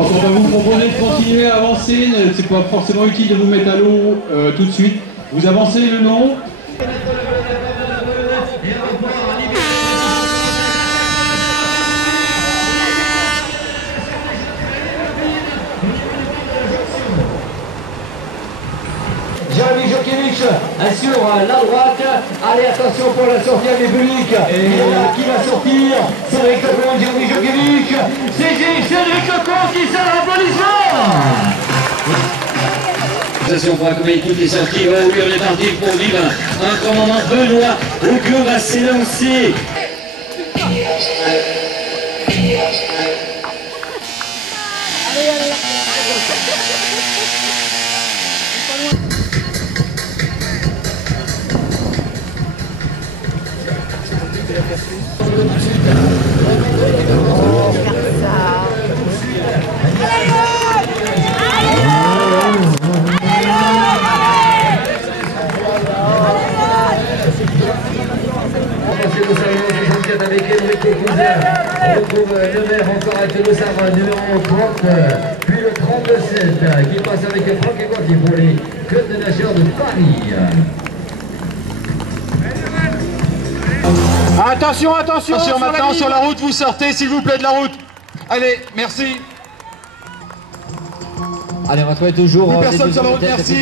Donc on va vous proposer de continuer à avancer, c'est pas forcément utile de vous mettre à l'eau tout de suite. Vous avancez le long. Jérémy Jokiewicz sur la droite. Allez, attention pour la sortie à public. Qui va sortir? Cédric Lecon, Jérémy Jokiewicz. C'est Cédric Lecon qui sert l'applaudissement. Pour accompagner toutes les sorties, on va ouvrir les parties pour vivre un grand moment. Benoît Aucun va s'élancer. Avec Émeric Cousin, on retrouve le maire encore avec le Sarre numéro 30, puis le 37 qui passe avec Franck Egotti pour les Clubs de nageurs de Paris. Attention maintenant sur la route, vous sortez s'il vous plaît de la route. Allez, merci. Allez, on va trouver toujours plus personne sur la route, merci.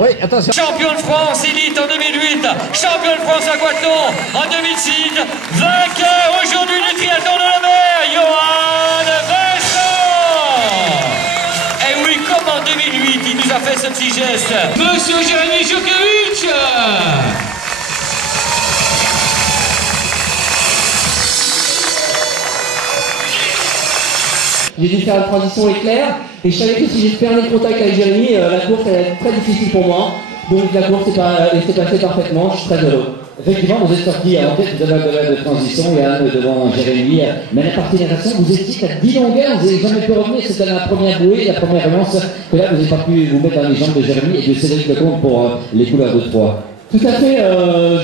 Oui, attention. Champion de France élite en 2008, champion de France aquathlon en 2006, vainqueur aujourd'hui du triathlon de la mer, Johan Vincent. Et oui, comme en 2008, il nous a fait ce petit geste. Monsieur Jérémy Jokiewicz. J'ai dû faire une transition éclair et je savais que si j'ai perdu le contact avec Jérémy, la course allait être très difficile pour moi. Donc la course s'est passée parfaitement, je suis très heureux. Effectivement, vous êtes sorti en tête, vous avez un domaine de transition, Yann, devant Jérémy. Mais la participation, vous étiez à 10 longueurs, vous n'avez jamais pu revenir, c'était la première bouée, la première relance, que là, vous n'avez pas pu vous mettre dans les jambes de Jérémy et de Cédric Lecomte pour les couleurs de 3. Tout à fait,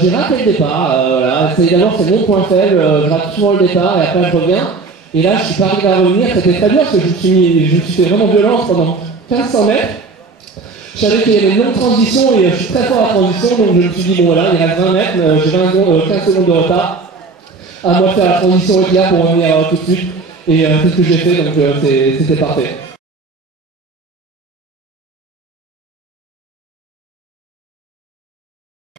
j'ai raté le départ, voilà. D'abord c'est mon point faible, je rate souvent le départ et après je reviens. Et là je suis pas arrivé à revenir, c'était très dur parce que je me suis fait vraiment violence pendant 1500 mètres. Je savais qu'il y avait une longue transition et je suis très fort à la transition, donc je me suis dit bon voilà, il reste 20 mètres, j'ai 15 secondes de retard. À moi de faire la transition éclair pour revenir tout de suite. Et c'est ce que j'ai fait, donc c'était parfait.